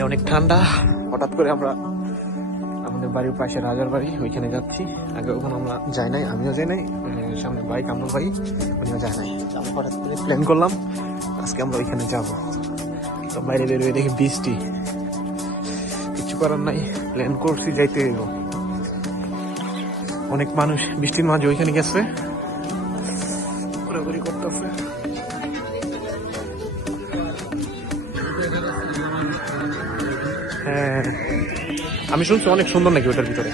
বাইরে অনেক ঠান্ডা। হঠাৎ করে আমরা আমাদের বাড়ির পাশে রাজার বাড়ি, ওইখানে যাচ্ছি। আগে ওখানে আমরা যাই নাই, আমিও যাই নাই, সামনে ভাই কামরুল ভাই উনিও যায় নাই। আমরা হঠাৎ করে প্ল্যান করলাম আজকে আমরা ওইখানে যাব। তো বাইরে বেরোয় দেখি বৃষ্টি, কিছু করার নাই, প্ল্যান করছি যাইতে হইব। অনেক মানুষ বৃষ্টির মাঝে ওইখানে গেছে, ঘোরাঘুরি করতেছে। হ্যাঁ, আমি শুনছি অনেক সুন্দর নাকি ওটার ভিতরে।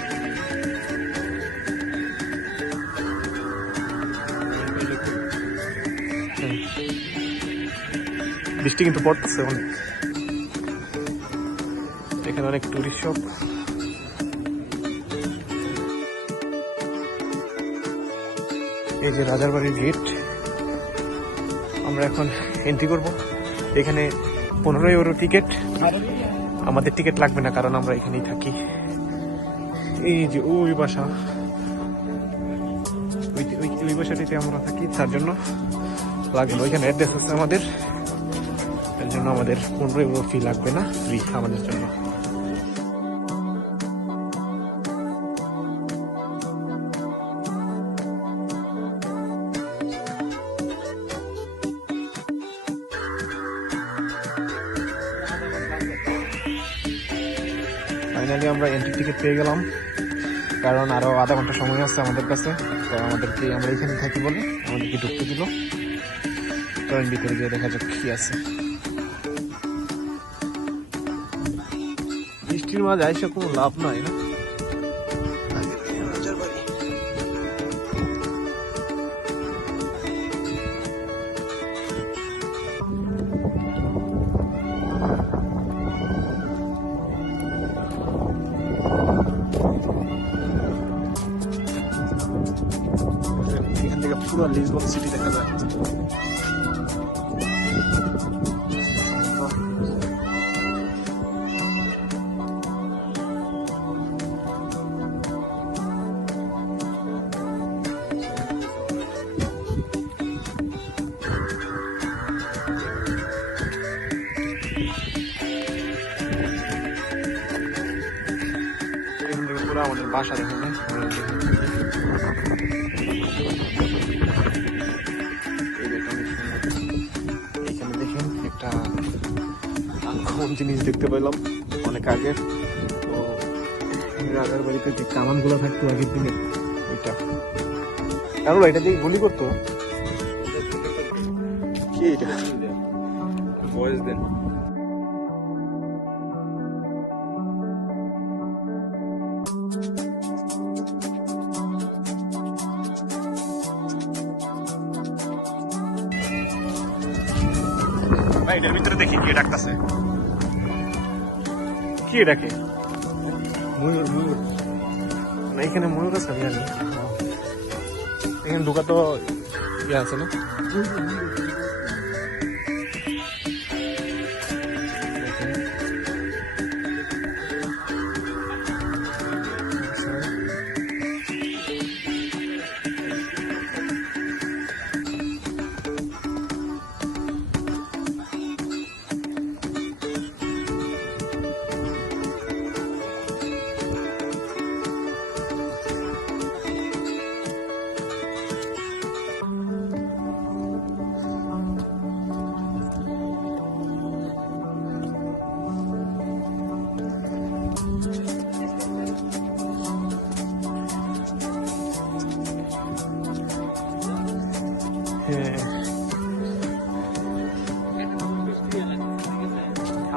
বৃষ্টি কিন্তু পড়তেছে অনেক। এখানে অনেক টুরিস্ট শপ। এই যে রাজার বাড়ির গেট, আমরা এখন এন্ট্রি করব। এখানে 15 ইউরো টিকিট। আমাদের টিকিট লাগবে না, কারণ আমরা এখানেই থাকি। এই যে ওই বাসা, ওই বাসাটিতে আমরা থাকি, তার জন্য লাগবে। ওইখানে অ্যাড্রেস আছে আমাদের, এর জন্য আমাদের 15 ইউরো ফি লাগবে না, ফ্রি আমাদের জন্য। ফাইনালি আমরা এন্ট্রি টিকিট পেয়ে গেলাম, কারণ আরো আধা ঘন্টা সময় আছে আমাদের কাছে। তো আমরা এখানে থাকি বলে আমাদেরকে ঢুকতে দিল। কারণ ভিতরে গিয়ে দেখা যাক কি আছে। বৃষ্টির মাঝে আইসা কোনো লাভ নাই না। এখান থেকে পুরো লিসবন সিটি দেখা যায়। আমাদের বাসা দেখা যায়। এখানে দেখেন একটা আনকমন জিনিস দেখতে পেলাম অনেক আগে। তো রাজার বাড়িতে যে কামান গুলো থাকতো আগের দিনে, ওইটা কারণ এটা দিয়ে গুলি করতো। কি এটা ভয়েস দেন? এটার ভিতরে দেখি কি ডাকতেছে, কি ডাকে? ময়ূর। ময়ূর না, এখানে ময়ূর আছে। আমি জানি এখানে ঢোকা তো ইয়ে আছে না।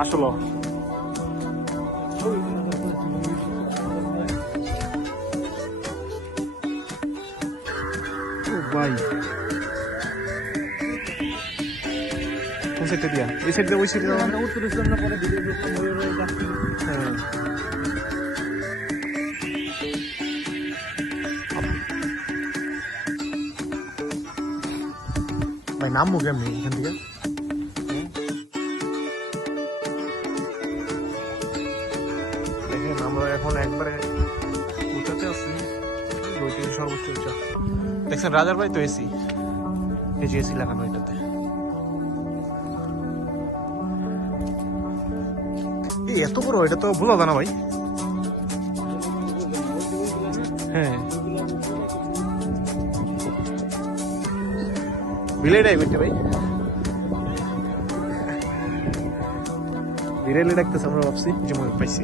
আসলো ভাই, কোন সাইডটা দিয়া? এই সাইড দিয়ে ওই সাইড দিয়ে উত্তর ইসলাম পরে ভাই নাম মুখে আমি এখান থেকে। দেখেন আমরা এখন একবারে উঁচাতে আছি, সর্বোচ্চ উঁচা। দেখছেন রাজার বাড়ি তো এসি, এই যে এসি লাগানো এটাতে। কি এত বড়? এটা তো বোঝা যায় না ভাই। হ্যাঁ, বিলেটাই বেটে ভাই, বিড়ালে ডাকতেছে, আমরা ভাবছি যে ময়ূর পাইছি।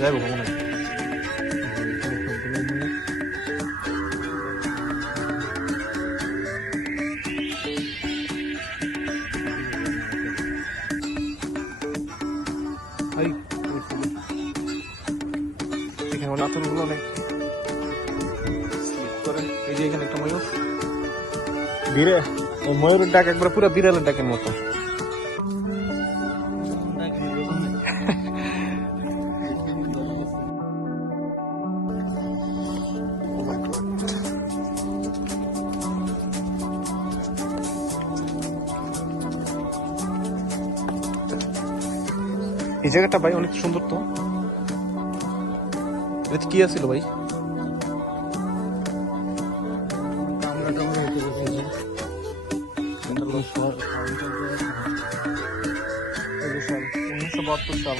যাইব মনে হয়। এখানে মানে আতরগুলো অনেক স্লিপ করে। এই যে এখানে একটা ময়ূর, বিড়াল, ময়ূরের ডাক একবার পুরো বিড়ালের ডাকের মতো। এই জায়গাটা ভাই অনেক সুন্দর। তো এটা কি আছিল ভাই? সাল 1972 সাল।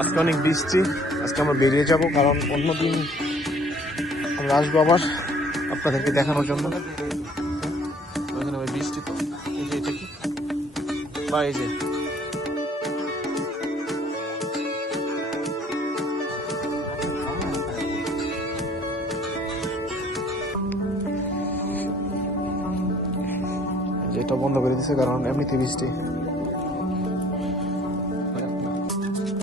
আজকে অনেক বৃষ্টি, আজকে আমরা বেরিয়ে যাব, কারণ অন্যদিন আমরা আসবো আবার আপনাদেরকে দেখানোর জন্য। ওইখানে ওই বৃষ্টি, তো এই যে এটা কি বা এই যে এটা বন্ধ করে দিছে, কারণ এমনিতে বৃষ্টি।